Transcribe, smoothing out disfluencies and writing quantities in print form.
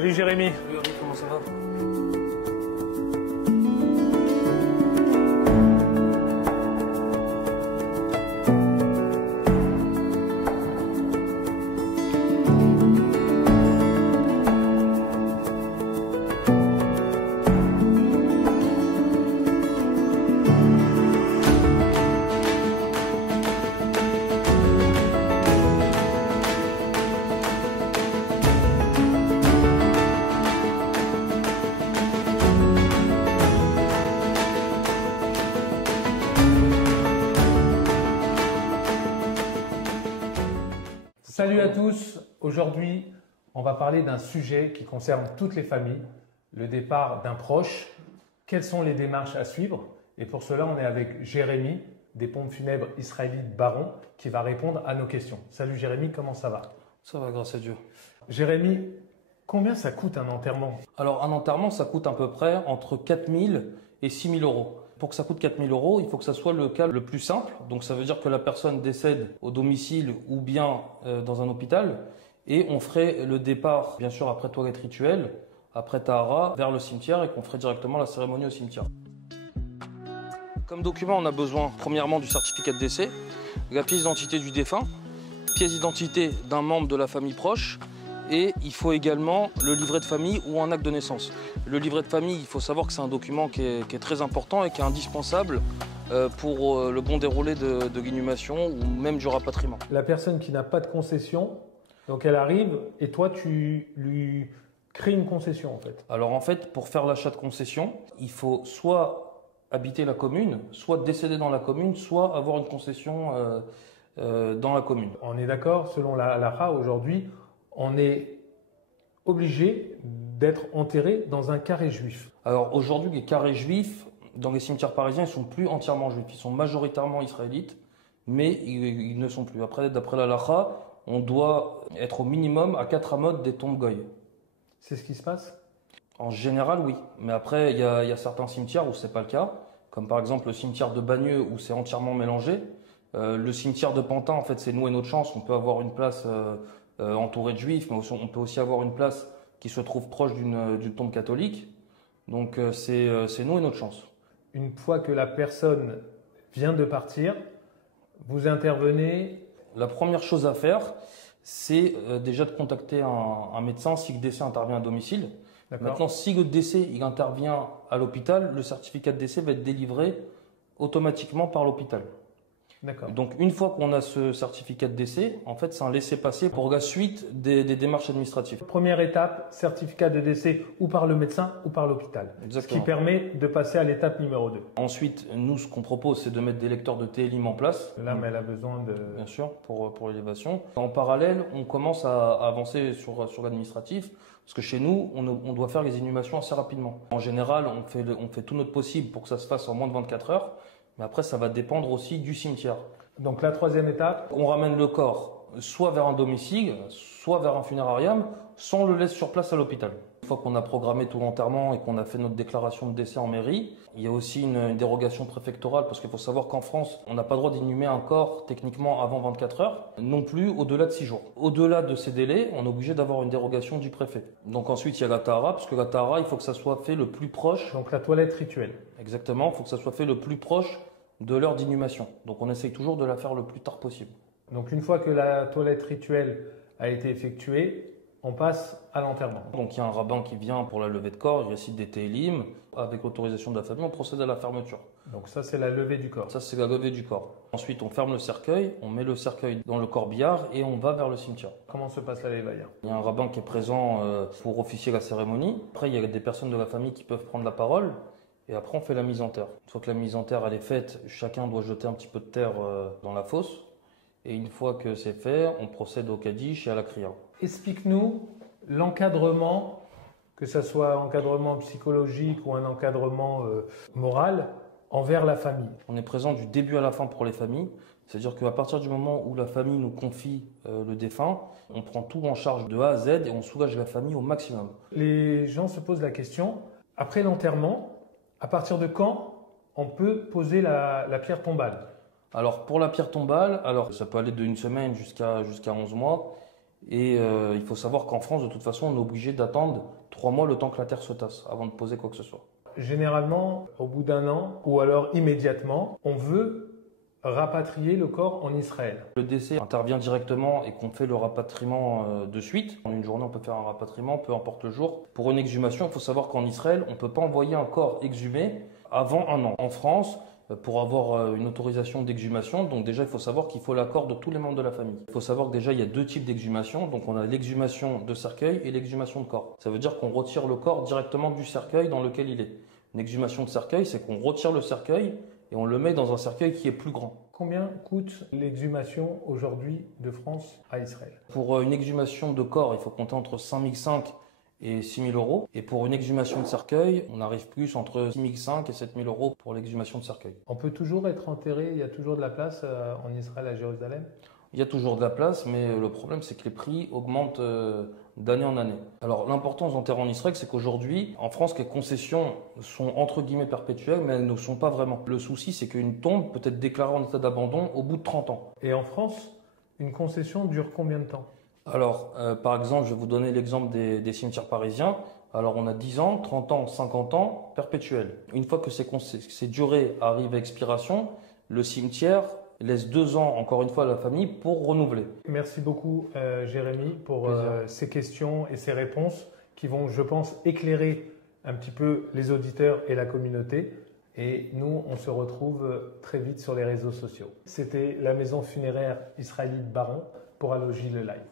Salut Jérémy. Salut Henri, comment ça va? Salut à tous. Aujourd'hui, on va parler d'un sujet qui concerne toutes les familles, le départ d'un proche. Quelles sont les démarches à suivre? Et pour cela, on est avec Jérémy des pompes funèbres israélites Baron qui va répondre à nos questions. Salut Jérémy, comment ça va? Ça va, grâce à Dieu. Jérémy, combien ça coûte un enterrement? Alors, un enterrement, ça coûte à peu près entre 4 000 et 6 000 euros. Pour que ça coûte 4 000 euros, il faut que ça soit le cas le plus simple. Donc, ça veut dire que la personne décède au domicile ou bien dans un hôpital. Et on ferait le départ, bien sûr, après toilette rituelle, après Tahara, vers le cimetière et qu'on ferait directement la cérémonie au cimetière. Comme document, on a besoin, premièrement, du certificat de décès, la pièce d'identité du défunt, pièce d'identité d'un membre de la famille proche, et il faut également le livret de famille ou un acte de naissance. Le livret de famille, il faut savoir que c'est un document qui est très important et qui est indispensable pour le bon déroulé de l'inhumation ou même du rapatriement. La personne qui n'a pas de concession, donc elle arrive et toi tu lui crées une concession en fait. Alors en fait, pour faire l'achat de concession, il faut soit habiter la commune, soit décéder dans la commune, soit avoir une concession dans la commune. On est d'accord, selon la halakha aujourd'hui, on est obligé d'être enterré dans un carré juif. Alors aujourd'hui, les carrés juifs, dans les cimetières parisiens, ils sont plus entièrement juifs. Ils sont majoritairement israélites, mais ils ne sont plus. Après, d'après la halakha, on doit être au minimum à 4 amotes des tombes goy. C'est ce qui se passe? En général, oui. Mais après, il y a certains cimetières où c'est pas le cas. Comme par exemple le cimetière de Bagneux où c'est entièrement mélangé. Le cimetière de Pantin, en fait, c'est nous et notre chance. On peut avoir une place entourée de juifs, mais on peut aussi avoir une place qui se trouve proche d'une tombe catholique. Donc c'est nous et notre chance. Une fois que la personne vient de partir, vous intervenez? La première chose à faire, c'est déjà de contacter un médecin si le décès intervient à domicile. Maintenant, si le décès il intervient à l'hôpital, le certificat de décès va être délivré automatiquement par l'hôpital. Donc, une fois qu'on a ce certificat de décès, en fait, c'est un laissez-passer pour la suite des démarches administratives. Première étape, certificat de décès ou par le médecin ou par l'hôpital. Ce qui permet de passer à l'étape numéro 2. Ensuite, nous, ce qu'on propose, c'est de mettre des lecteurs de TLIM en place. L'âme, elle a besoin de... Bien sûr, pour l'élévation. En parallèle, on commence à avancer sur l'administratif. Parce que chez nous, on doit faire les inhumations assez rapidement. En général, on fait tout notre possible pour que ça se fasse en moins de 24 heures. Mais après, ça va dépendre aussi du cimetière. Donc la troisième étape, on ramène le corps soit vers un domicile, soit vers un funérarium, soit on le laisse sur place à l'hôpital. Une fois qu'on a programmé tout l'enterrement et qu'on a fait notre déclaration de décès en mairie, il y a aussi une dérogation préfectorale parce qu'il faut savoir qu'en France, on n'a pas le droit d'inhumer un corps techniquement avant 24 heures, non plus au-delà de 6 jours. Au-delà de ces délais, on est obligé d'avoir une dérogation du préfet. Donc ensuite, il y a la tahara, parce que la tahara, il faut que ça soit fait le plus proche. Donc la toilette rituelle. Exactement, il faut que ça soit fait le plus proche de l'heure d'inhumation. Donc on essaye toujours de la faire le plus tard possible. Donc une fois que la toilette rituelle a été effectuée, on passe à l'enterrement. Donc il y a un rabbin qui vient pour la levée de corps, il récite des télim. Avec l'autorisation de la famille, on procède à la fermeture. Donc ça, c'est la levée du corps. Ça, c'est la levée du corps. Ensuite, on ferme le cercueil, on met le cercueil dans le corbillard et on va vers le cimetière. Comment se passe la lévaïa? Il y a un rabbin qui est présent pour officier la cérémonie. Après, il y a des personnes de la famille qui peuvent prendre la parole. Et après, on fait la mise en terre. Une fois que la mise en terre elle est faite, chacun doit jeter un petit peu de terre dans la fosse. Et une fois que c'est fait, on procède au kaddish et à la kriya. Explique-nous l'encadrement, que ce soit un encadrement psychologique ou un encadrement moral, envers la famille. On est présent du début à la fin pour les familles. C'est-à-dire qu'à partir du moment où la famille nous confie le défunt, on prend tout en charge de A à Z et on soulage la famille au maximum. Les gens se posent la question, après l'enterrement, à partir de quand on peut poser la pierre tombale? Alors pour la pierre tombale, alors ça peut aller de 1 semaine jusqu'à 11 mois. Et il faut savoir qu'en France, de toute façon, on est obligé d'attendre 3 mois le temps que la terre se tasse avant de poser quoi que ce soit. Généralement, au bout d'un an, ou alors immédiatement, on veut rapatrier le corps en Israël. Le décès intervient directement et qu'on fait le rapatriement de suite. En une journée, on peut faire un rapatriement, peu importe le jour. Pour une exhumation, il faut savoir qu'en Israël, on ne peut pas envoyer un corps exhumé avant un an. En France, pour avoir une autorisation d'exhumation, donc déjà, il faut savoir qu'il faut l'accord de tous les membres de la famille. Il faut savoir que déjà, il y a 2 types d'exhumation. Donc, on a l'exhumation de cercueil et l'exhumation de corps. Ça veut dire qu'on retire le corps directement du cercueil dans lequel il est. Une exhumation de cercueil, c'est qu'on retire le cercueil et on le met dans un cercueil qui est plus grand. Combien coûte l'exhumation aujourd'hui de France à Israël? Pour une exhumation de corps, il faut compter entre 5 500 et 6 000 euros. Et pour une exhumation de cercueil, on arrive plus entre 6 500 et 7 000 euros pour l'exhumation de cercueil. On peut toujours être enterré, il y a toujours de la place en Israël, à Jérusalem? Il y a toujours de la place, mais le problème, c'est que les prix augmentent d'année en année. Alors, l'importance d'enterrer en Israël, c'est qu'aujourd'hui, en France, les concessions sont entre guillemets perpétuelles, mais elles ne sont pas vraiment. Le souci, c'est qu'une tombe peut être déclarée en état d'abandon au bout de 30 ans. Et en France, une concession dure combien de temps? Alors, par exemple, je vais vous donner l'exemple des cimetières parisiens. Alors, on a 10 ans, 30 ans, 50 ans, perpétuels. Une fois que ces durées arrivent à expiration, le cimetière laisse 2 ans, encore une fois, à la famille pour renouveler. Merci beaucoup, Jérémy, pour ces questions et ces réponses qui vont, je pense, éclairer un petit peu les auditeurs et la communauté. Et nous, on se retrouve très vite sur les réseaux sociaux. C'était la maison funéraire israélite Baron pour Allogy le Live.